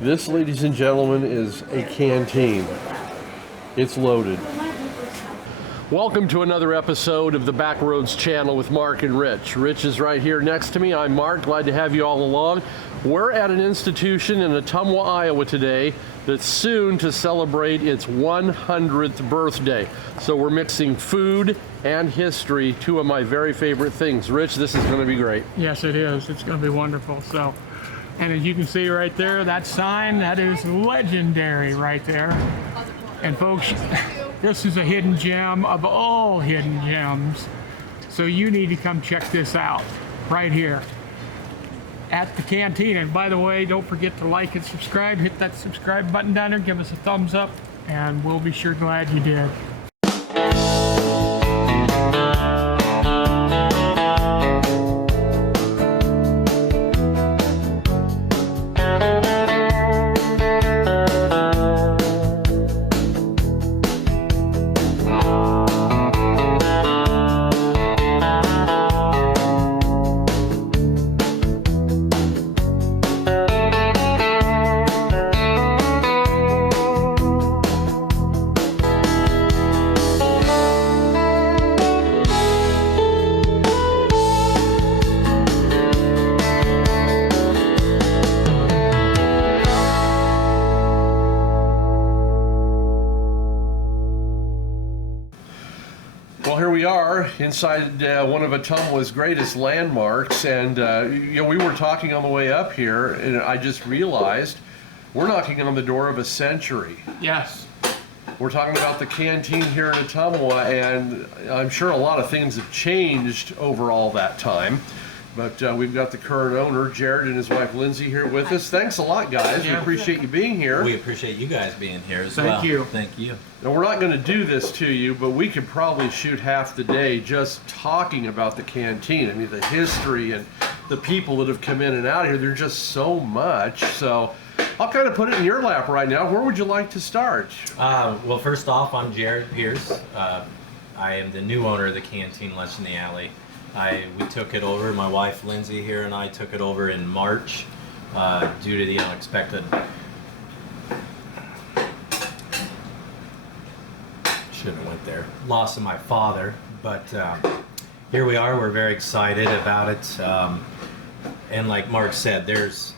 This, ladies and gentlemen, is a canteen. It's loaded. Welcome to another episode of the Backroads Channel with Mark and Rich. Rich is right here next to me. I'm Mark. Glad to have you all along. We're at an institution in Ottumwa, Iowa today that's soon to celebrate its 100th birthday. So we're mixing food and history, two of my very favorite things. Rich, this is going to be great. Yes, it is. It's going to be wonderful. So, and as you can see right there, that sign, that is legendary right there. And folks, this is a hidden gem of all hidden gems. So you need to come check this out right here at the canteen. And by the way, don't forget to like and subscribe. Hit that subscribe button down there. Give us a thumbs up, and we'll be sure glad you did. Well, here we are inside one of Ottumwa's greatest landmarks, and we were talking on the way up here, and I just realized we're knocking on the door of a century. Yes. We're talking about the canteen here in Ottumwa, and I'm sure a lot of things have changed over all that time. But we've got the current owner, Jared, and his wife, Lindsay, here with us. Thanks a lot, guys. Yeah. We appreciate you being here. We appreciate you guys being here as well. Thank you. Thank you. Now, we're not going to do this to you, but we could probably shoot half the day just talking about the canteen. I mean, the history and the people that have come in and out of here, there's just so much. So I'll kind of put it in your lap right now. Where would you like to start? Well, first off, I'm Jared Pierce. I am the new owner of the Canteen Lunch in the Alley. We took it over, my wife Lindsay here and I took it over in March due to the unexpected, shouldn't have went there, loss of my father. But here we are, we're very excited about it. And like Mark said, there's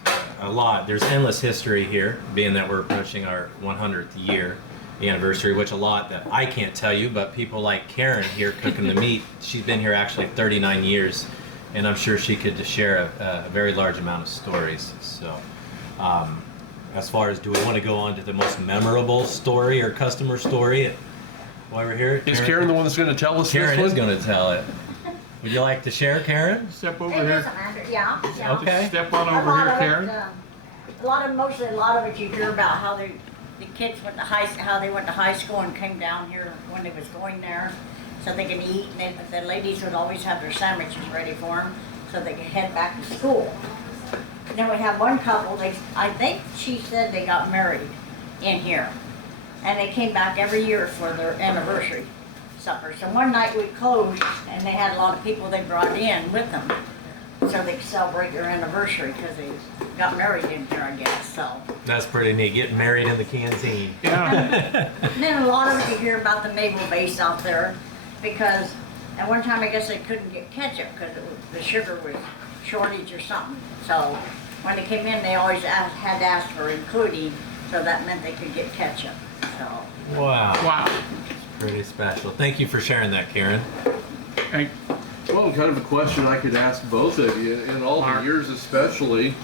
there's endless history here, being that we're approaching our 100th year anniversary, which a lot that I can't tell you, but people like Karen here cooking the meat, she's been here actually 39 years, and I'm sure she could share a very large amount of stories. So as far as, do we want to go on to the most memorable story or customer story while we're here? Is Karen the one that's going to tell us Karen this one? is going to tell it. Would you like to share, Karen? Step over It here. doesn't matter, yeah. Okay. Step on A over lot here, of Karen. it, mostly a lot of it you hear about how the kids went to how they went to high school and came down here when they was going there, so they could eat. And the ladies would always have their sandwiches ready for them, so they could head back to school. And then we have one couple. I think she said they got married in here, and they came back every year for their anniversary supper. So one night we closed, and they had a lot of people they brought in with them, so they could celebrate their anniversary because they got married in here, I guess. So. That's pretty neat, getting married in the canteen. Yeah. And then a lot of it you hear about the naval base out there, because at one time I guess they couldn't get ketchup because the sugar was shortage or something. So when they came in, they always had to ask for including, so that meant they could get ketchup. So. Wow. Wow. Pretty special. Thank you for sharing that, Karen. Hey, Well, kind of a question I could ask both of you, in all the Mark. years especially,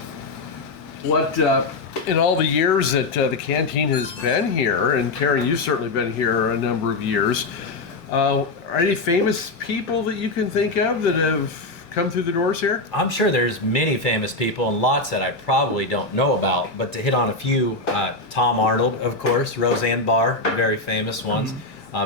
what, in all the years that the canteen has been here, and Karen, you've certainly been here a number of years, are any famous people that you can think of that have come through the doors here? I'm sure there's many famous people and lots that I probably don't know about, but to hit on a few, Tom Arnold, of course, Roseanne Barr, very famous ones,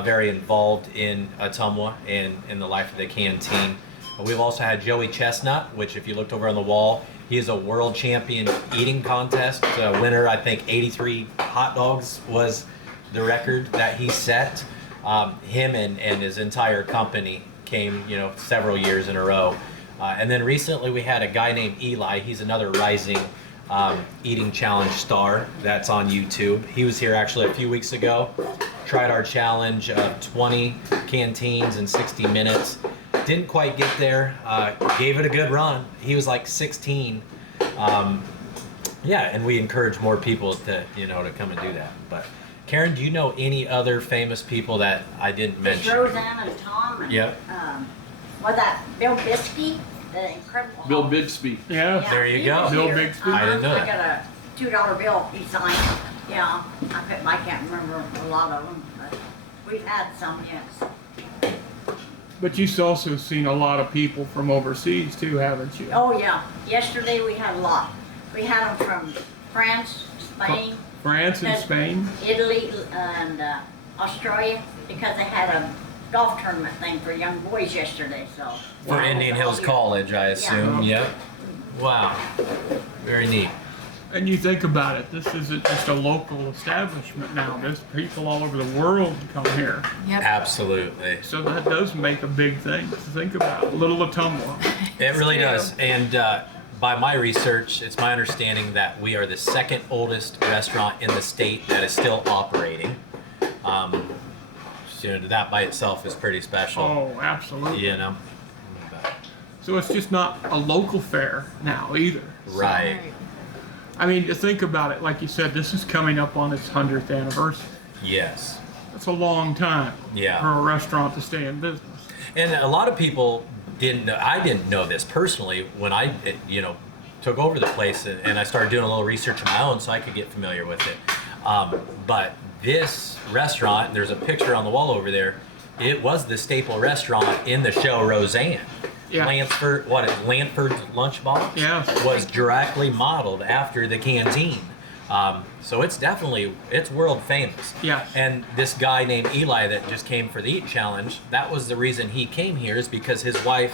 very involved in Ottumwa and in the life of the canteen. We've also had Joey Chestnut, which if you looked over on the wall, he is a world champion eating contest winner. I think 83 hot dogs was the record that he set. Him and his entire company came, several years in a row. And then recently we had a guy named Eli. He's another rising eating challenge star that's on YouTube. He was here actually a few weeks ago. Tried our challenge of 20 canteens in 60 minutes. Didn't quite get there. Gave it a good run. He was like 16. And we encourage more people to come and do that. But Karen, do you know any other famous people that I didn't mention? Roseanne and Tom. And, Yep. that Bill Bixby, the incredible. Bill Hulk. Bixby. Yeah. There you he go. was Bill here. Bixby. I didn't know I that. got a $2 bill he signed. Yeah, I can't remember a lot of them, but we've had some, yes. But you've also seen a lot of people from overseas too, haven't you? Oh yeah, yesterday we had a lot. We had them from France, Spain, France and Spain. Italy, and Australia, because they had a golf tournament thing for young boys yesterday. So For Indian Hills College, I assume. Yep. Wow. Very neat. And you think about it, this isn't just a local establishment now. There's people all over the world come here. Yep. Absolutely. So that does make a big thing to think about. Little Ottumwa. It really true. does. And by my research, it's my understanding that we are the second oldest restaurant in the state that is still operating. So that by itself is pretty special. Oh, absolutely. But- So it's just not a local fair now either. right. I mean, to think about it, like you said, this is coming up on its 100th anniversary. Yes. That's a long time Yeah. for a restaurant to stay in business. And a lot of people didn't know. I didn't know this personally when I, took over the place and I started doing a little research of my own so I could get familiar with it. But this restaurant, there's a picture on the wall over there. It was the staple restaurant in the show Roseanne. Yeah. Lansford's Lunchbox Yes. was directly modeled after the canteen. So it's world famous. Yes. And this guy named Eli that just came for the Eat Challenge, that was the reason he came here, is because his wife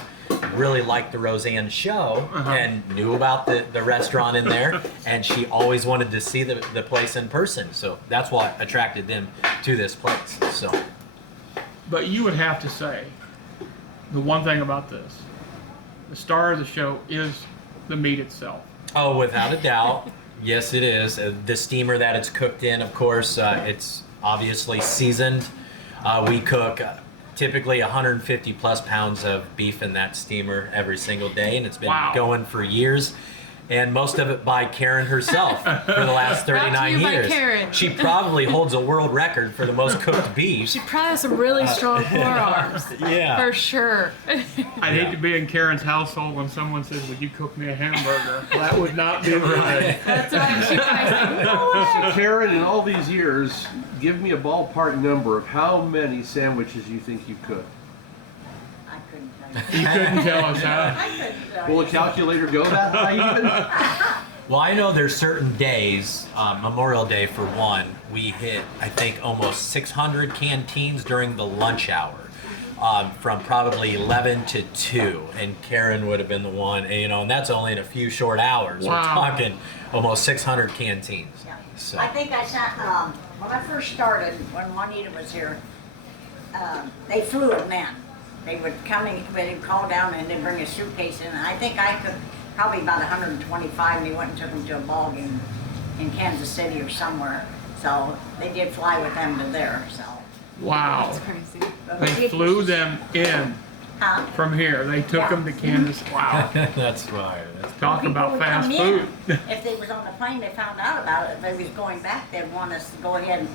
really liked the Roseanne show and knew about the restaurant in there, and she always wanted to see the place in person. So that's what attracted them to this place. So But you would have to say, the one thing about this, the star of the show is the meat itself. oh, without a doubt. Yes, it is. The steamer that it's cooked in, of course, it's obviously seasoned. We cook typically 150 plus pounds of beef in that steamer every single day, and it's been Wow. going for years. And most of it by Karen herself for the last 39 you by years. Karen. She probably holds a world record for the most cooked beef. She probably has some really strong forearms. Yeah. For sure. I'd hate to be in Karen's household when someone says, "Would you cook me a hamburger?" That would not be right. That's right. She probably said, Karen, in all these years, give me a ballpark number of how many sandwiches you think you cooked. I couldn't tell you. You couldn't tell us how. I couldn't tell Will you. a calculator go that high even? Well, I know there's certain days, Memorial Day for one, we hit, I think, almost 600 canteens during the lunch hour. From probably 11 to 2, and Karen would have been the one, and that's only in a few short hours. Wow. We're talking almost 600 canteens. Yeah. So, I think I sent, when I first started, when Juanita was here, they flew it in. They would come in, they'd call down and they'd bring a suitcase in. And I think I cooked probably about 125, and they went and took them to a ball game in Kansas City or somewhere. So they did fly with them to there, so. Wow. that's crazy. But They flew them in Huh? from here. They took them to Kansas. Wow. that's fire. That's Talk People about would fast come food. in. If they was on the plane, they found out about it. If they was going back, they'd want us to go ahead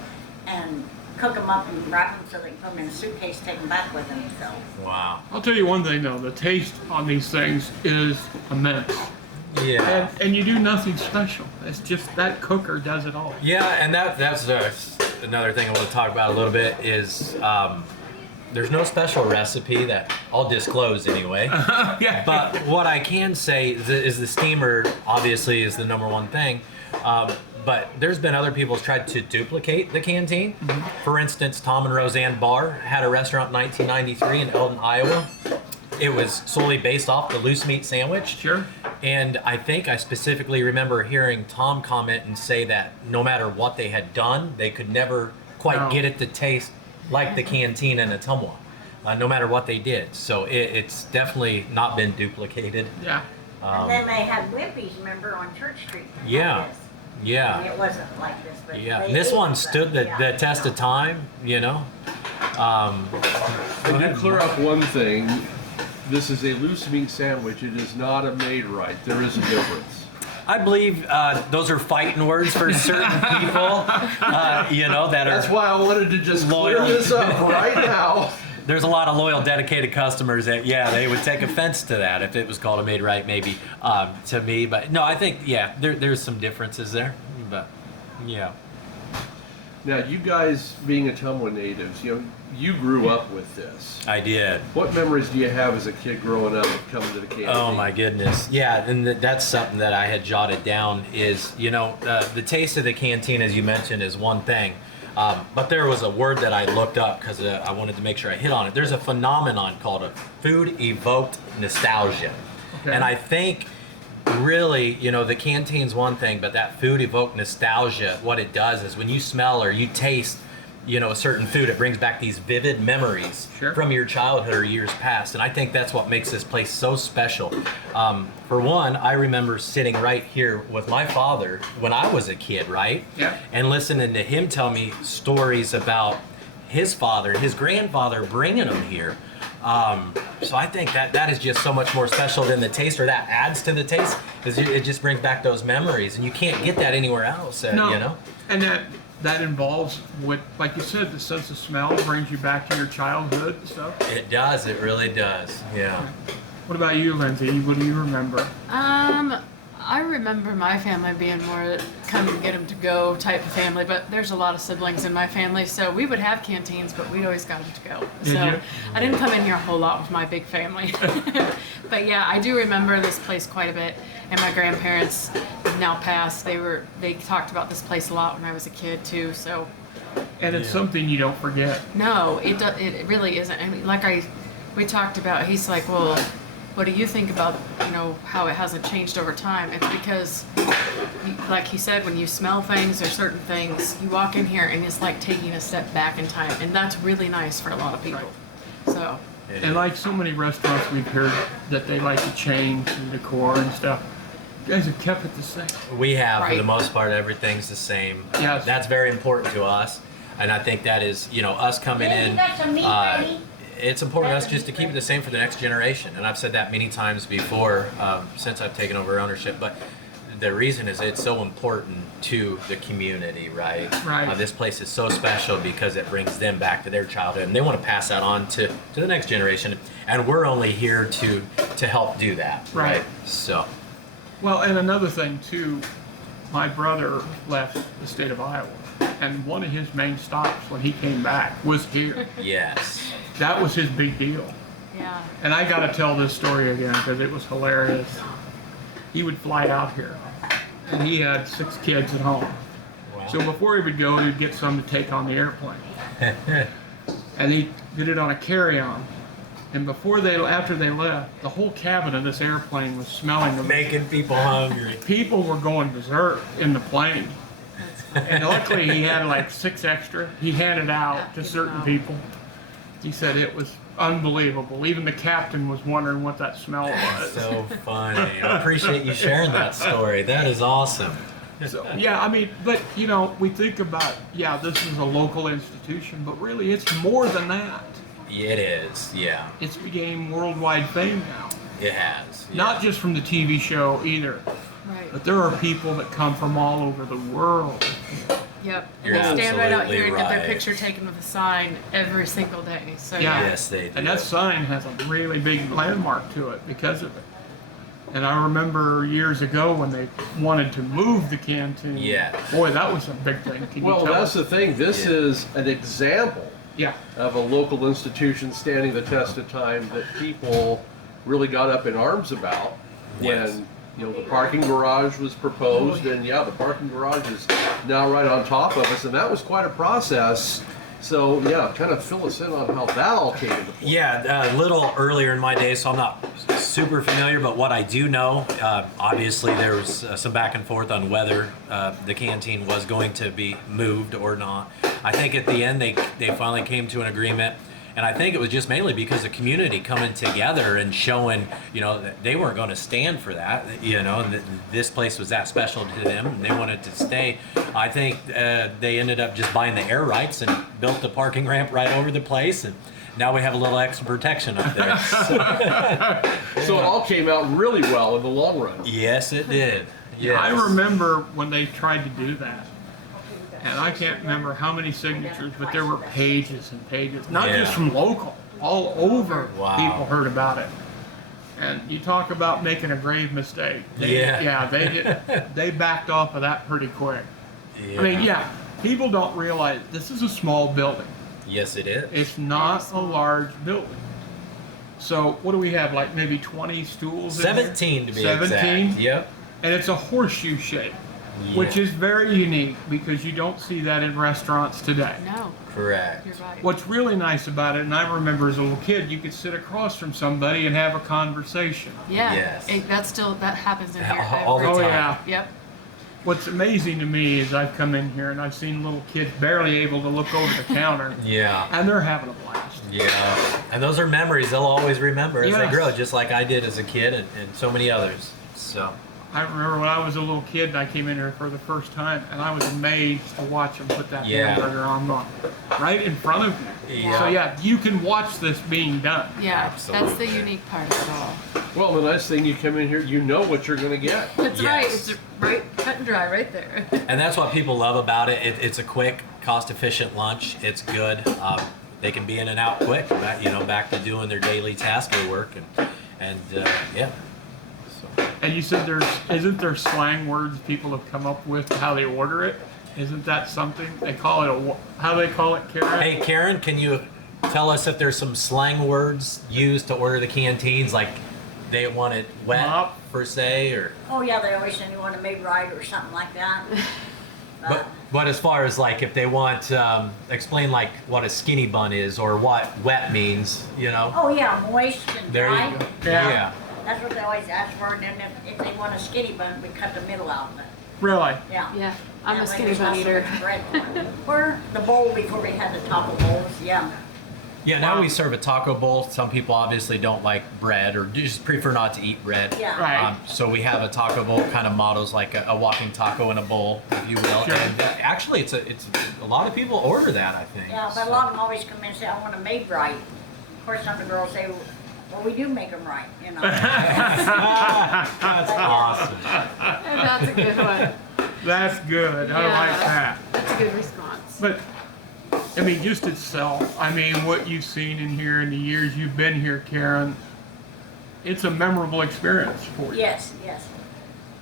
and cook them up and wrap them so they can put them in a suitcase, take them back with them. So wow. I'll tell you one thing though, the taste on these things is immense. Yeah. And you do nothing special. It's just that cooker does it all. Yeah, and that's another thing I want to talk about a little bit is there's no special recipe that I'll disclose anyway. Yeah. But what I can say is the steamer obviously is the number one thing. But there's been other people who've tried to duplicate the canteen. For instance, Tom and Roseanne Barr had a restaurant in 1993 in Eldon, Iowa. it was solely based off the loose meat sandwich. Sure. And I think I specifically remember hearing Tom comment and say that no matter what they had done, they could never quite No. get it to taste like the canteen in Ottumwa, no matter what they did. So it's definitely not been duplicated. Yeah. And then they had Wimpy's, remember, on Church Street. Yeah. Like this. I mean, Yeah. it wasn't like this, but Yeah. they And this ate one it, stood the yeah. test of time, you know. I did clear up one thing. This is a loose meat sandwich. It is not a made right. There is a difference. I believe those are fighting words for certain people, you know, that That's are. why I wanted to just clear Loyal. this up right now. There's a lot of loyal, dedicated customers that, yeah, they would take offense to that if it was called a made right, maybe to me. But no, I think, yeah, there's some differences there. But yeah. Now, you guys being Ottumwa natives, you grew up with this. I did. What memories do you have as a kid growing up of coming to the canteen? Oh my goodness. Yeah, and that's something that I had jotted down is, the taste of the canteen, as you mentioned, is one thing. But there was a word that I looked up because I wanted to make sure I hit on it. There's a phenomenon called a food evoked nostalgia. Okay. And I think really, the canteen's one thing, but that food evoked nostalgia, what it does is when you smell or you taste a certain food, it brings back these vivid memories Sure. from your childhood or years past. And I think that's what makes this place so special. For one, I remember sitting right here with my father when I was a kid, right? Yeah. And listening to him tell me stories about his father and his grandfather bringing him here. So I think that is just so much more special than the taste, or that adds to the taste, because it just brings back those memories, and you can't get that anywhere else, No. And that involves what, like you said, the sense of smell brings you back to your childhood and stuff. It does, it really does, yeah. What about you, Lindsay? What do you remember? I remember my family being more come and get them to go type of family, but there's a lot of siblings in my family, so we would have canteens, but we'd always got them to go. Did So you? I didn't come in here a whole lot with my big family. But yeah, I do remember this place quite a bit, and my grandparents have now passed. They talked about this place a lot when I was a kid too, so And it's something you don't forget. no, it really isn't. I mean, we talked about, he's like, well, what do you think about, how it hasn't changed over time? It's because, like he said, when you smell things or certain things, you walk in here and it's like taking a step back in time. And that's really nice for a lot of people. So, And like so many restaurants we've heard that they like to change the decor and stuff. You guys have kept it the same. We have, for the Right. most part, everything's the same. Yes. That's very important to us, and I think that is, us coming Hey, you in. got some meat ready? It's important to us just to keep it the same for the next generation, and I've said that many times before since I've taken over ownership. But the reason is it's so important to the community, right? Right. This place is so special because it brings them back to their childhood, and they want to pass that on to the next generation. And we're only here to help do that, Right. So. Well, and another thing too, my brother left the state of Iowa, and one of his main stops when he came back was here. Yes. That was his big deal. yeah. And I got to tell this story again because it was hilarious. He would fly out here, and he had 6 kids at home. Wow. So before he would go, he'd get some to take on the airplane, and he did it on a carry-on. And after they left, the whole cabin of this airplane was smelling of Making people hungry. people were going berserk in the plane. And luckily he had like 6 extra. He handed out to certain people. He said it was unbelievable. Even the captain was wondering what that smell was. So funny. I appreciate you sharing that story. That is awesome. So, yeah, I mean, but we think about, this is a local institution, but really it's more than that. It is, yeah. It's became worldwide fame now. It has. Yeah. Not just from the TV show either, Right. but there are people that come from all over the world. Yep. And You're they stand right out absolutely here and get their right. picture taken with a sign every single day. So Yeah. Yes, they do. And that sign has a really big landmark to it because of it. And I remember years ago when they wanted to move the canteen. Yeah. Boy, that was a big thing. Can Well, you tell that's us? the thing. This Yeah. is an example Yeah. of a local institution standing the test of time that people really got up in arms about Yes. when the parking garage was proposed, and the parking garage is now right on top of us, and that was quite a process So yeah, kind of fill us in on how that all came into play. Yeah, a little earlier in my days, so I'm not super familiar, but what I do know, obviously there was some back and forth on whether the canteen was going to be moved or not. I think at the end they finally came to an agreement, and I think it was just mainly because the community coming together and showing, that they weren't going to stand for that, and this place was that special to them, and they wanted to stay. I think they ended up just buying the air rights and built the parking ramp right over the place, and now we have a little extra protection up there. So it all came out really well in the long run. Yes, it did. Yes. I remember when they tried to do that, and I can't remember how many signatures, but there were pages and pages, not Yeah. just from local, all over. Wow. People heard about it. And you talk about making a grave mistake. They backed off of that pretty quick. Yeah. I mean, people don't realize this is a small building. Yes, it is. It's not a large building. So what do we have, like maybe 20 stools in here? 17 to be 17? exact. Yep. And it's a horseshoe shape, which is very unique because you don't see that in restaurants today. No, Correct. you're right. What's really nice about it, and I remember as a little kid, you could sit across from somebody and have a conversation. Yeah, Yes. that happens in here All the every Oh time. yeah. Yep. What's amazing to me is I've come in here and I've seen little kids barely able to look over the counter, Yeah. and they're having a blast. Yeah. And those are memories they'll always remember as they Yes. grow, just like I did as a kid and so many others. So. I remember when I was a little kid and I came in here for the first time, and I was amazed to watch them put that Yeah. hamburger on right in front of you. Yeah. So yeah, you can watch this being done. Yeah, that's Absolutely. the unique part of it all. Well, the nice thing, you come in here, you know what you're going to get. That's Yes. right. It's right, cut and dry, right there. And that's what people love about it. It's a quick, cost-efficient lunch. It's good. They can be in and out quick. Back to doing their daily task or work, and yeah. So. And you said isn't there slang words people have come up with how they order it? Isn't that something they call it? How they call it, Karen? Hey, Karen, can you tell us if there's some slang words used to order the canteens, like they want it wet Mop. per se, or? Oh yeah, they always say you want it made right or something like that. But as far as like if they want, explain like what a skinny bun is or what wet means, Oh yeah, moist and There dry. you go. Yeah. Yeah. That's what they always ask for. And then if they want a skinny bun, we cut the middle out of it. Really? Yeah. Yeah, I'm a That way skinny there's bun not so eater. much bread on it. Or the bowl before we had the taco bowls. Yeah. Yeah, now we serve a taco bowl. Some people obviously don't like bread or just prefer not to eat bread. Yeah. Right. So we have a taco bowl kind of models like a walking taco in a bowl, if you will. Sure. And actually, it's a lot of people order that, I think. Yeah, but a lot of them always come in and say, I want them made right. Of course, some of the girls say, well, we do make them right, That's awesome. And that's a good one. That's good. I like Yeah. that. That's a good response. But I mean, just itself. I mean, what you've seen in here in the years you've been here, Karen. It's a memorable experience for you. Yes, yes.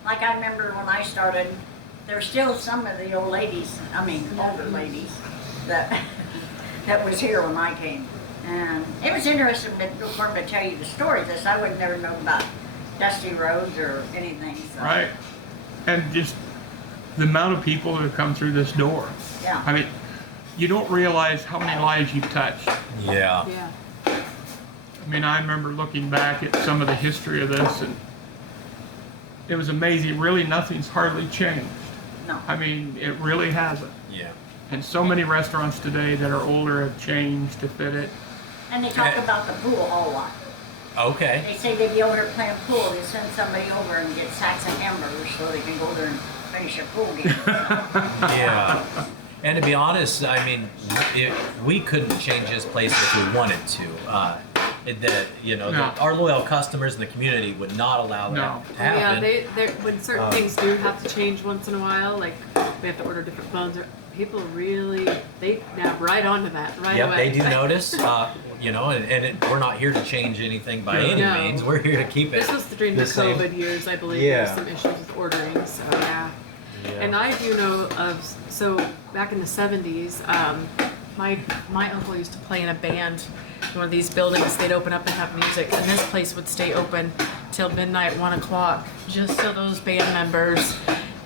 Like I remember when I started, there were still some of the old ladies, older ladies, that that was here when I came. And it was interesting for them to tell you the stories. This I would never know about dusty roads or anything. So. Right. And just the amount of people that have come through this door. Yeah. I mean, you don't realize how many lives you've touched. Yeah. Yeah. I mean, I remember looking back at some of the history of this, and it was amazing. Really, nothing's hardly changed. No. I mean, it really hasn't. Yeah. And so many restaurants today that are older have changed to fit it. And they talk about the pool a whole lot. Okay. They say they'd be over there playing pool. They send somebody over and get sacks of hamburgers so they can go there and finish a pool game. Yeah. And to be honest, I mean, we couldn't change this place if we wanted to. No. Our loyal customers in the community would not allow that No. to happen. Yeah, when certain things do have to change once in a while, like we have to order different buns, or people really they nab right onto that right Yep, away. they do notice, we're not here to change anything by any No. means. We're here to keep it. This was during the same. COVID years, I believe. Yeah. There was some issues with ordering, so yeah. Yeah. And I do know of, so back in the 70s, my uncle used to play in a band in one of these buildings. They'd open up and have music, and this place would stay open till midnight, 1 o'clock, just so those band members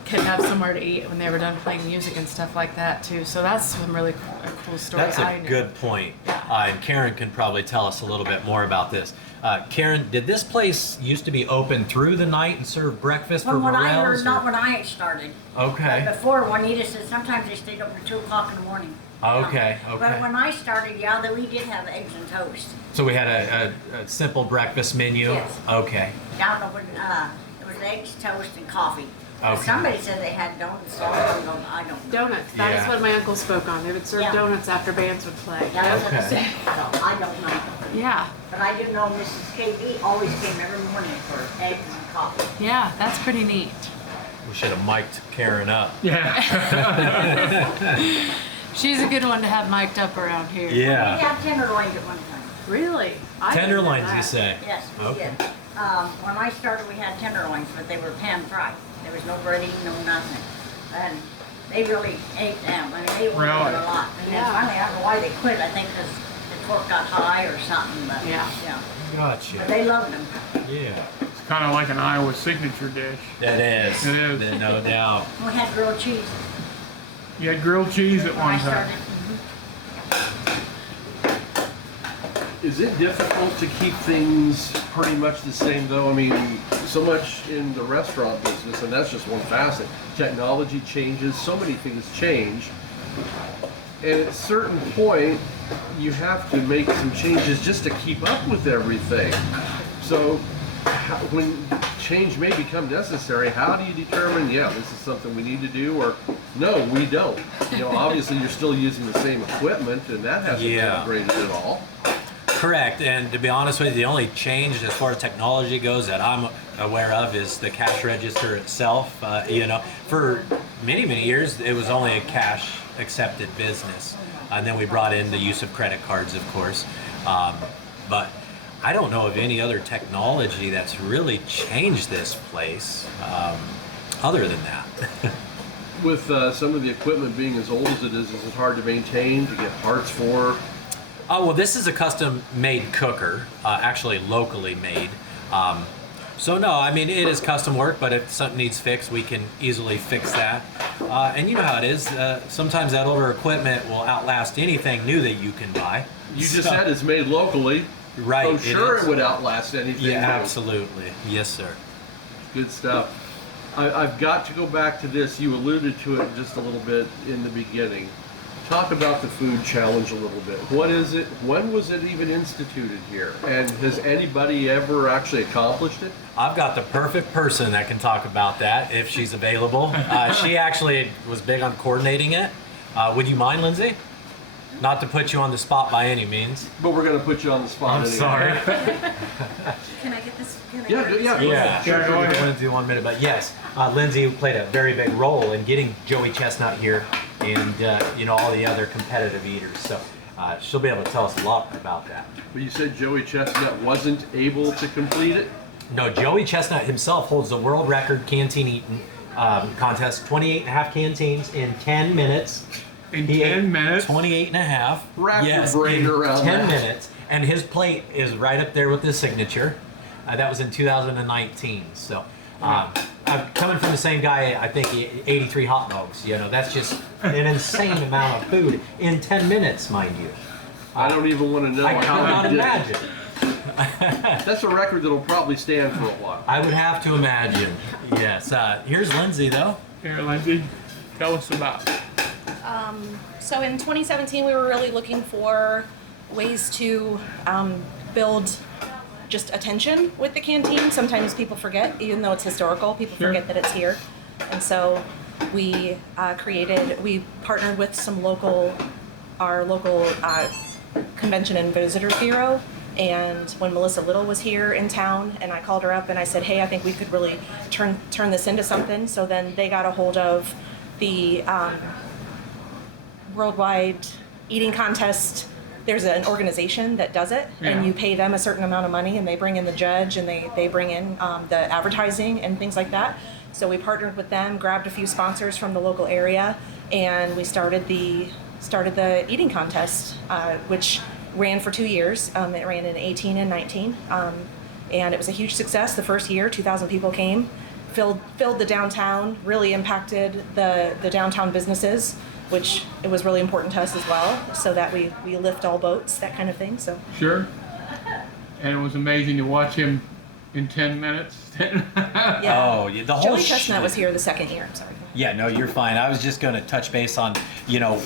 could have somewhere to eat when they were done playing music and stuff like that too. So that's some really a cool story. That's a good point. And Karen can probably tell us a little bit more about this. Karen, did this place used to be open through the night and serve breakfast for From what I morels? heard, not when I started. Okay. But before, Juanita said sometimes they stayed open till 2 o'clock in the morning. Okay, But okay. when I started, yeah, that we did have eggs and toast. So we had a simple breakfast menu? Yes. Okay. Down when it was eggs, toast, and coffee. Okay. Somebody said they had donuts, so I don't know. Donuts. That is Yeah. what my uncle spoke on. They would serve Yeah. donuts after bands would play. Yeah, that's what I Okay. said. So I don't know. Yeah. But I do know Mrs. KB always came every morning for eggs and coffee. Yeah, that's pretty neat. We should have mic'd Karen up. Yeah. She's a good one to have mic'd up around here. We Yeah. had tenderloins at one time. Really? I didn't know Tenderloins, you that. say? Yes, we Okay. did. When I started, we had tenderloins, but they were pan fried. There was no breading, no nothing. And they really ate them. I mean, they ordered Really? a lot. And then Yeah. finally, I don't know why they quit. I think because the torque got high or something. But Yeah. But Gotcha. they loved them. Yeah. It's kind of like an Iowa signature dish. That is. It is. No doubt. We had grilled cheese You had grilled cheese at when I one time. started. Is it difficult to keep things pretty much the same though? I mean, so much in the restaurant business, and that's just one facet. Technology changes, so many things change. And at a certain point, you have to make some changes just to keep up with everything. So when change may become necessary, how do you determine, yeah, this is something we need to do, or no, we don't? You know, obviously you're still using the same equipment, and that hasn't been Yeah. upgraded at all. Correct, and to be honest with you, the only change as far as technology goes that I'm aware of is the cash register itself. You know, for many, many years, it was only a cash accepted business. And then we brought in the use of credit cards, of course. But I don't know of any other technology that's really changed this place other than that. With some of the equipment being as old as it is it hard to maintain, to get parts for? Oh, well, this is a custom-made cooker, actually locally made. So no, I mean, it is custom work, but if something needs fixed, we can easily fix that. And you know how it is. Sometimes that older equipment will outlast anything new that you can buy. You just said it's made locally. Right. So it sure is. it would outlast anything. Yeah, new. absolutely. Yes, sir. Good stuff. I've got to go back to this. You alluded to it just a little bit in the beginning. Talk about the food challenge a little bit. What is it? When was it even instituted here? And has anybody ever actually accomplished it? I've got the perfect person that can talk about that if she's available. She actually was big on coordinating it. Would you mind, Lindsay? Not to put you on the spot by any means. But we're going to put you on the spot. I'm anyway. sorry. Can I get this? Can I Yeah, get yeah. Yeah, Sure, go ahead. Lindsay, 1 minute, but yes, Lindsay played a very big role in getting Joey Chestnut here, and you know, all the other competitive eaters. So she'll be able to tell us a lot about that. But you said Joey Chestnut wasn't able to complete it? No, Joey Chestnut himself holds the world record canteen eating contest, 28 and a half canteens in 10 minutes. In He 10 ate minutes? 28 and a half. Wrap your yes, brain in around 10 that. minutes. And his plate is right up there with his signature. That was in 2019. So, I'm coming from the same guy, I think, 83 hot dogs. You know, that's just an insane amount of food in 10 minutes, mind you. I don't even want to know I how cannot they did it. imagine. That's a record that'll probably stand for a while. I would have to imagine. Yes. Here's Lindsay, though. Here, Lindsay, tell us about it. So in 2017, we were really looking for ways to build just attention with the canteen. Sometimes people forget, even though it's historical, people Sure. forget that it's here. And so we partnered with our local Convention and Visitors Bureau. And when Melissa Little was here in town, and I called her up and I said, hey, I think we could really turn this into something. So then they got a hold of the worldwide eating contest. There's an organization that does it, Yeah. and you pay them a certain amount of money, and they bring in the judge, and they bring in the advertising and things like that. So we partnered with them, grabbed a few sponsors from the local area, and we started the eating contest, which ran for 2 years. It ran in 18 and 19, and it was a huge success. The first year, 2,000 people came, filled the downtown, really impacted the downtown businesses, which it was really important to us as well, so that we lift all boats, that kind of thing. So Sure. And it was amazing to watch him in 10 minutes. yeah. Oh, yeah, the whole Joey Chestnut was here the second year. I'm sorry. Yeah, no, you're fine. I was just going to touch base on,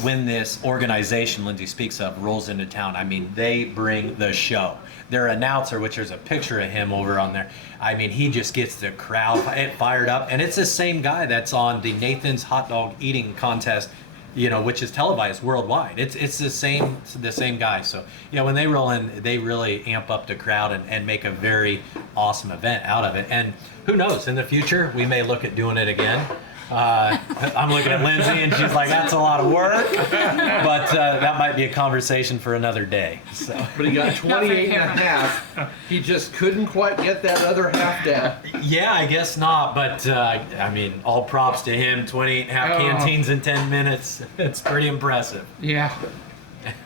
when this organization Lindsay speaks of rolls into town, I mean, they bring the show. Their announcer, which there's a picture of him over on there, I mean, he just gets the crowd fired up. And it's the same guy that's on the Nathan's Hot Dog Eating Contest, which is televised worldwide. It's the same guy. So, when they roll in, they really amp up the crowd and make a very awesome event out of it. And who knows, in the future, we may look at doing it again. I'm looking at Lindsay and she's like, that's a lot of work, but that might be a conversation for another day. So. But he got 28 and a half. He just couldn't quite get that other half down. Yeah, I guess not, but I mean, all props to him. 28 and a half canteens in 10 minutes. It's pretty impressive. Yeah.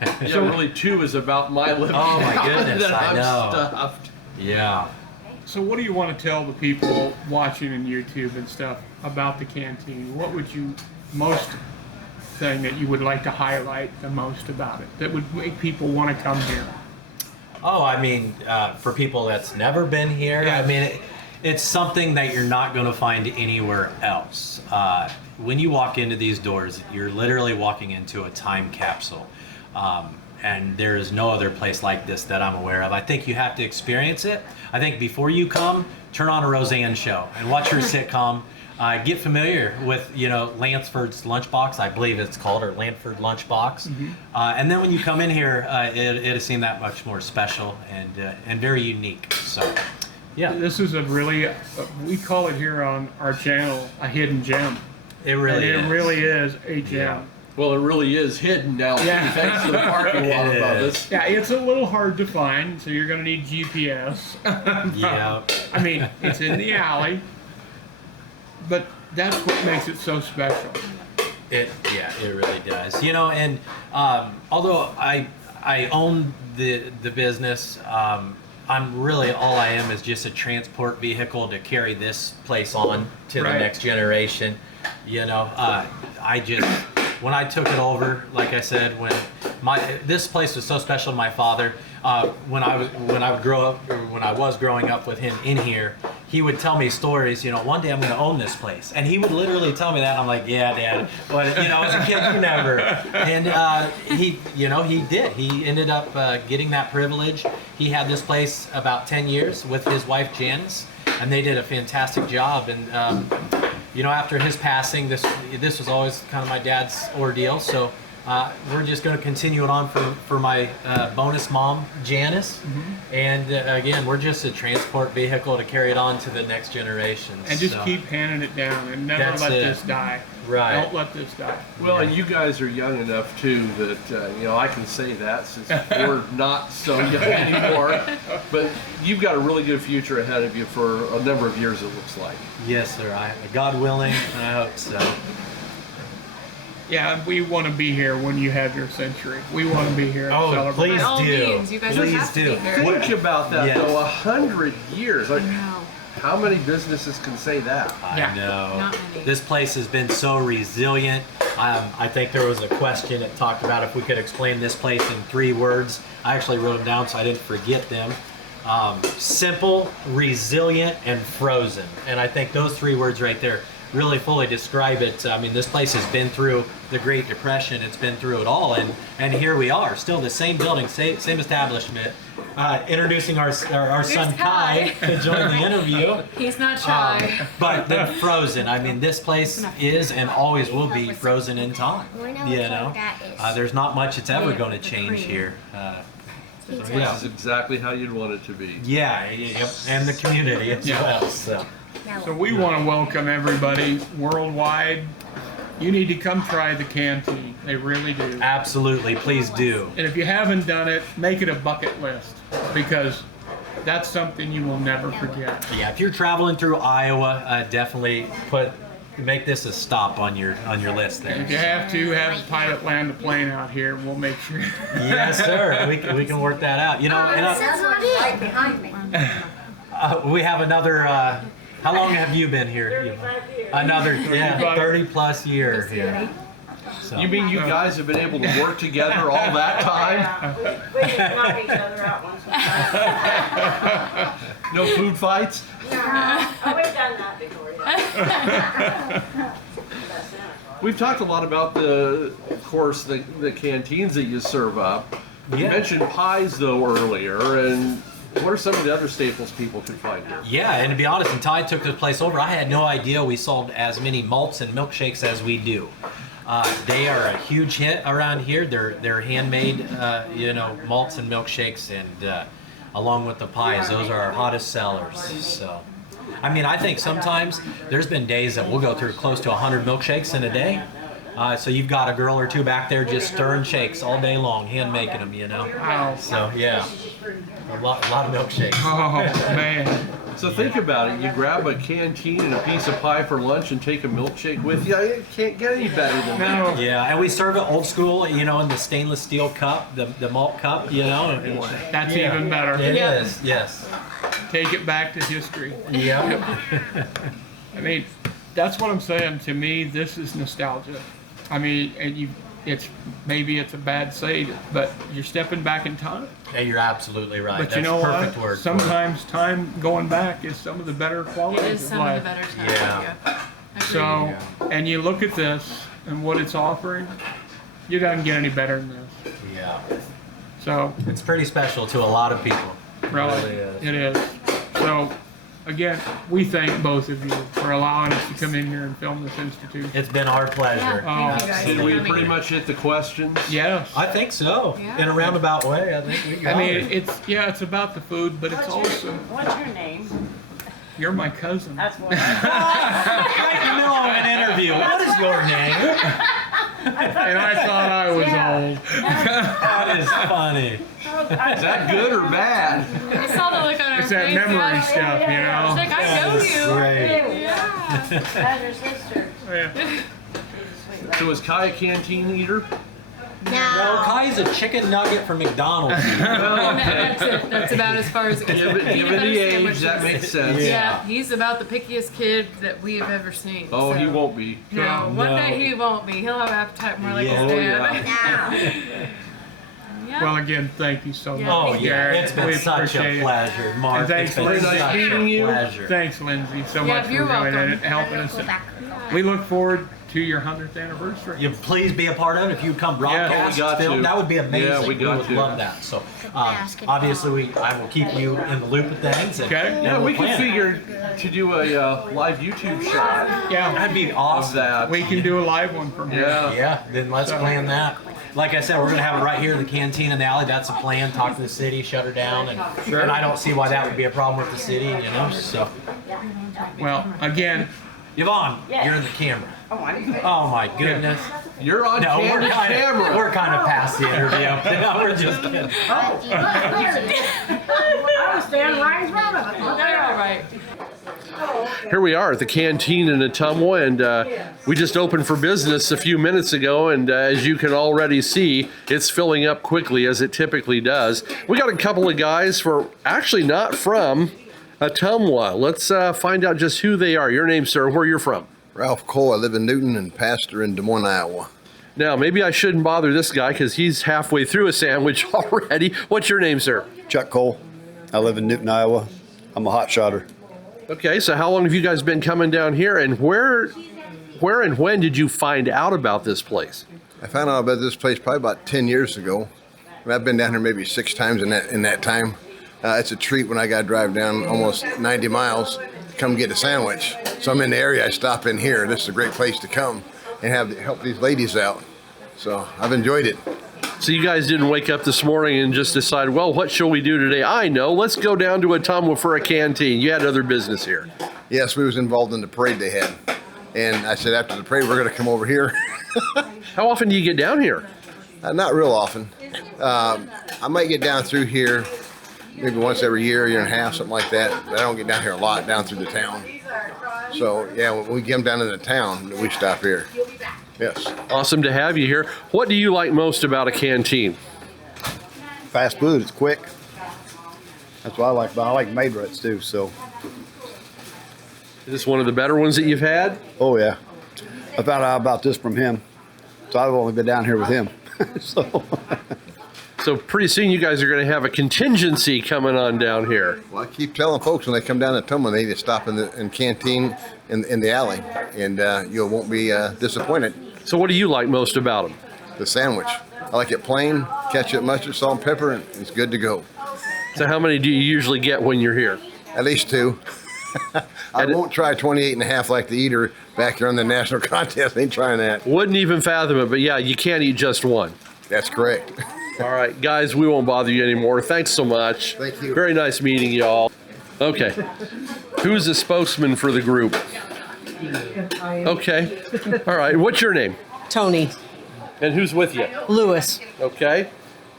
Yeah, really 2 is about my limit. Oh my goodness, that I I'm know. stuffed. Yeah. So what do you want to tell the people watching on YouTube and stuff about the canteen? What would you most thing that you would like to highlight the most about it that would make people want to come here? Oh, I mean, for people that's never been here, Yeah. I mean, it's something that you're not going to find anywhere else. When you walk into these doors, you're literally walking into a time capsule. And there is no other place like this that I'm aware of. I think you have to experience it. I think before you come, turn on a Roseanne show and watch her sitcom. Get familiar with, Lansford's Lunchbox, I believe it's called, or Lanford Lunchbox. Mm-hmm. And then when you come in here, it'll seem that much more special and very unique. So, yeah, This is a really, we call it here on our channel, a hidden gem. it really And is. it really is a gem. Yeah. Well, it really is hidden now, Yeah. thanks to the parking lot It above is. us. Yeah, it's a little hard to find, so you're going to need GPS. Yeah. I mean, it's in the alley, but that's what makes it so special. It really does. And although I own the business, I'm really all I am is just a transport vehicle to carry this place on to the Right. next generation. I just when I took it over, like I said, when this place was so special to my father. When I was growing up with him in here, he would tell me stories. One day I'm going to own this place, and he would literally tell me that. And I'm like, yeah, Dad. But as a kid, you never. And he did. He ended up getting that privilege. He had this place about 10 years with his wife Janice, and they did a fantastic job. And after his passing, this was always kind of my dad's ordeal. So. We're just going to continue it on for my bonus mom, Janice. Mm-hmm. And again, we're just a transport vehicle to carry it on to the next generation. And just keep handing it down and never That's let it. this die. Right. Don't let this die. Well, and you guys are young enough too that I can say that since we're not so young anymore. But you've got a really good future ahead of you for a number of years. It looks like. Yes, sir. God willing, I hope so. Yeah, we want to be here when you have your century. We want to be here and Oh, celebrate. please By all do. means, you guys Please have to do. be here. Think about that Yes. though. 100 years. Like, No, how many businesses can say that? Yeah. I know. Not many. This place has been so resilient. I think there was a question that talked about if we could explain this place in 3 words. I actually wrote them down so I didn't forget them. Simple, resilient, and frozen. And I think those 3 words right there really fully describe it. I mean, this place has been through the Great Depression. It's been through it all, and here we are, still the same building, same establishment. Introducing our son Kai to join the interview. he's not shy. But then frozen. I mean, this place is and always will be frozen in time. There's not much that's ever going to change here. This is exactly how you'd want it to be. Yeah, yep, and the community as well. So. So we want to welcome everybody worldwide. You need to come try the canteen. They really do. Absolutely, please do. And if you haven't done it, make it a bucket list because that's something you will never forget. Yeah, if you're traveling through Iowa, definitely make this a stop on your list there. If you have the pilot land the plane out here, we'll make sure. Yes, sir. We can work that out. And That's right behind me. we have another How long have you been here? 35 years. Another, yeah, 35. 30 plus years here. So. You mean you guys have been able to work together all that time? Yeah, we just knock each other out once in a while. No food fights? No, oh, we've done that before, yeah. We've talked a lot about of course, the canteens that you serve up. You Yeah. mentioned pies though earlier, and what are some of the other staples people can find here? Yeah, and to be honest, when Ty took this place over, I had no idea we sold as many malts and milkshakes as we do. They are a huge hit around here. They're handmade, malts and milkshakes, and along with the pies, those are our hottest sellers. So, I mean, I think sometimes there's been days that we'll go through close to 100 milkshakes in a day. So you've got a girl or two back there just stirring shakes all day long, hand making them, Wow. So yeah, a lot of milkshakes. Oh, man. So think about it. You grab a canteen and a piece of pie for lunch and take a milkshake with you. You can't get any better than that. No. Yeah, and we serve it old school, in the stainless steel cup, the malt cup, and That's Yeah. even better. It Yeah. is, yes. Take it back to history. Yeah. I mean, that's what I'm saying. To me, this is nostalgia. I mean, and maybe it's a bad say, but you're stepping back in time. Yeah, you're absolutely right. But That's you know a perfect what? word. for it. Sometimes time going back is some of the better It qualities is of some of life. the better times. Yeah. Agreed. So, and you look at this and what it's offering, you don't get any better than this. Yeah. So, It's pretty special to a lot of people. really, is. it is. So, again, we thank both of you for allowing us to come in here and film this institute. It's been our pleasure. Yeah, thank you guys Did for we coming. pretty much hit the questions? Yes. I think so. Yeah. In a roundabout way, I think we got I mean, it. it's about the food, but it's also, What's your name? you're my cousin. That's what Right in the middle of an interview. What is your name? And I thought I was old. That is funny. Is that good or bad? I saw the look on her It's that face. memory yeah. stuff, you She's know? like, I know you. Great. Yeah. That's your sister. Yeah. She's a sweet So is Kai a canteen eater? No, Kai's a chicken nugget from McDonald's. That's it. That's about as far as it goes. Given Peanut the butter age, sandwiches. that makes sense. Yeah, he's about the pickiest kid that we have ever seen. Oh, so. he won't be. No, one No. day he won't be. He'll have appetite more like Yeah. his Oh, dad. yeah. Yeah. Well, again, thank you so Yeah. much. Oh yeah, Garrett. it's been We such a appreciate it. pleasure, Mark. And thanks It's been for nice such meeting a you. pleasure. Thanks, Lindsay, so Yeah, much you're for doing welcome. it and helping us. We look forward to your 100th anniversary. You please be a part of it. If you come broadcast, we got film, to. that would be amazing. Yeah, we got would to. love that. So obviously, I will keep you in the loop of things. And, Okay. and Yeah, we'll we could plan it. figure to do a live YouTube shot Yeah, That'd be of awesome. that. we can do a live one from here. Yeah. Yeah, then let's plan that. Like I said, we're gonna have it right here in the canteen in the alley. That's the plan. Talk to the city, shut her down, and I don't see why that would be a problem with the city. So, Well, again, Yvonne, Yes. you're in the camera. Oh, I'm Oh my goodness. You're on No, candid camera. we're kind of past the interview. No, we're just kidding. I was standing right in front of it. No, you're right. Here we are at the canteen in Ottumwa, and we just opened for business a few minutes ago, and as you can already see, it's filling up quickly as it typically does. We got a couple of guys for actually not from Ottumwa. Let's find out just who they are. Your name, sir, where you're from. Ralph Cole. I live in Newton and pastor in Des Moines, Iowa. Now, maybe I shouldn't bother this guy because he's halfway through a sandwich already. What's your name, sir? Chuck Cole. I live in Newton, Iowa. I'm a hot shotter. Okay, so how long have you guys been coming down here, and where and when did you find out about this place? I found out about this place probably about 10 years ago. And I've been down here maybe 6 times in that time. It's a treat when I got to drive down almost 90 miles to come get a sandwich. So I'm in the area, I stop in here. This is a great place to come and help these ladies out. So I've enjoyed it. So you guys didn't wake up this morning and just decide, well, what shall we do today? I know, let's go down to Ottumwa for a canteen. You had other business here. Yes, we was involved in the parade they had. And I said after the parade, we're going to come over here. How often do you get down here? Not real often. I might get down through here maybe once every year and a half, something like that. But I don't get down here a lot, down through the town. So, yeah, when we come down into town, we stop here. Yes. Awesome to have you here. What do you like most about a canteen? Fast food, it's quick. That's what I like, but I like made ruts too, so. Is this one of the better ones that you've had? Oh yeah. I found out about this from him. So I've only been down here with him. So pretty soon you guys are going to have a contingency coming on down here. Well, I keep telling folks when they come down to Ottumwa, they need to stop in Canteen in the alley, and you won't be disappointed. So what do you like most about them? The sandwich. I like it plain, ketchup, mustard, salt, and pepper, and it's good to go. So how many do you usually get when you're here? At least 2. I won't try 28 and a half like the eater back there on the national contest. Ain't trying that. Wouldn't even fathom it, but yeah, you can't eat just one. That's correct. All right, guys, we won't bother you anymore. Thanks so much. Thank you. Very nice meeting y'all. Okay, who's the spokesman for the group? Okay, all right, what's your name? Tony And who's with you? Lewis. Okay,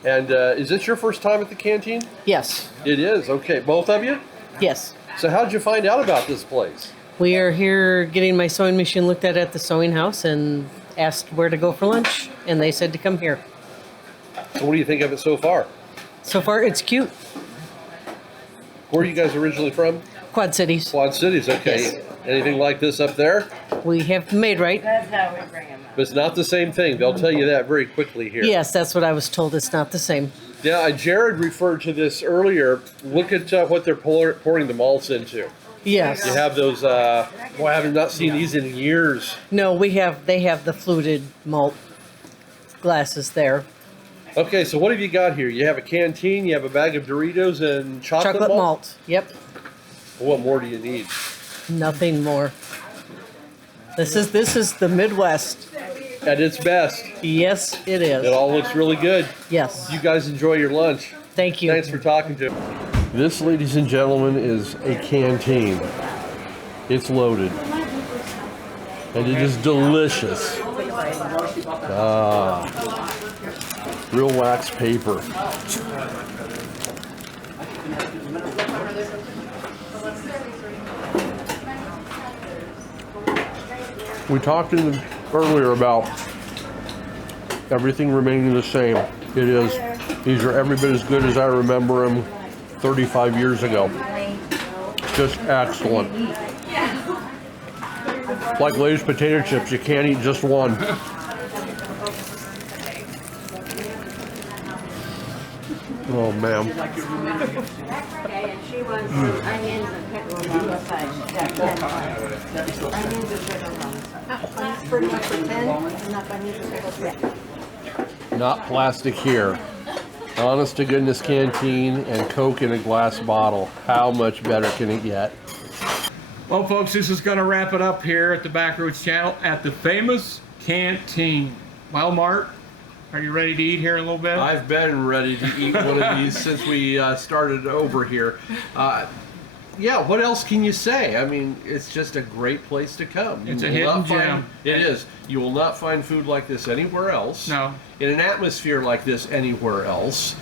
and is this your first time at the canteen? Yes. It is, okay, both of you? Yes. So how'd you find out about this place? We are here getting my sewing machine looked at the sewing house and asked where to go for lunch, and they said to come here. So what do you think of it so far? So far, it's cute. Where are you guys originally from? Quad Cities. Quad Cities, okay. Yes. Anything like this up there? We have made right. That's how we bring them up. But it's not the same thing. They'll tell you that very quickly here. Yes, that's what I was told. It's not the same. Yeah, Jared referred to this earlier. Look at what they're pouring the malts into. Yes. You have those, I have not seen these in years. No, they have the fluted malt glasses there. Okay, so what have you got here? You have a canteen, you have a bag of Doritos and chocolate Malt. Yep. What more do you need? Nothing more. This is the Midwest. At its best. Yes, it is. It all looks really good. Yes. You guys enjoy your lunch. Thank you. Thanks for talking to me. This, ladies and gentlemen, is a canteen. It's loaded. And it is delicious. Real wax paper. We talked earlier about everything remaining the same. It is. These are every bit as good as I remember them 35 years ago. Just excellent. Like Lay's potato chips, you can't eat just one. Oh man. Okay, and she wants onions and pickles on the side. Onions and pickles on the side. Pretty much for 10, enough onions and pickles. Yeah. Not plastic here. Honest to goodness canteen and Coke in a glass bottle. How much better can it get? Well, folks, this is going to wrap it up here at the Backroads Channel at the famous Canteen. Well, Mark, are you ready to eat here in a little bit? I've been ready to eat one of these since we started over here. Yeah, what else can you say? I mean, it's just a great place to come. It's a hidden gem. It is. You will not find food like this anywhere else. No. In an atmosphere like this anywhere else.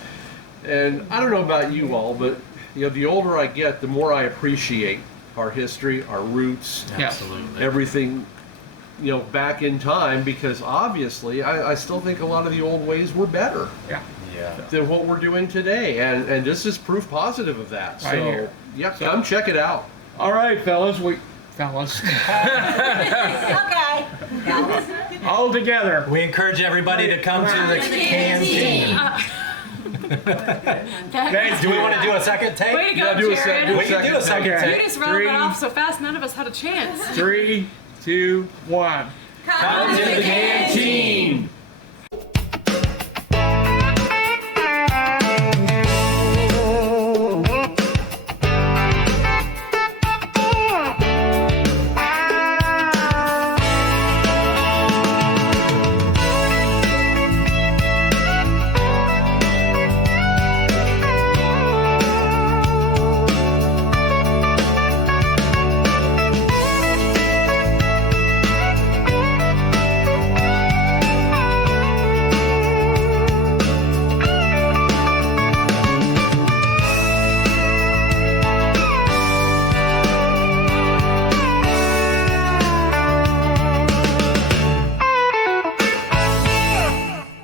And I don't know about you all, but the older I get, the more I appreciate our history, our roots, Absolutely. everything, back in time, because obviously I still think a lot of the old ways were better Yeah. than what we're doing today, and this is proof positive of that. Right here. Yeah, come check it out. All right, fellas. Okay. All together. We encourage everybody to come to the canteen. Okay, Do we want to do a second take? Way to go, do a Jared. We can do a second Okay. You take. just rattled it off so fast, none of us had a chance. 3, 2, 1. Come to the canteen.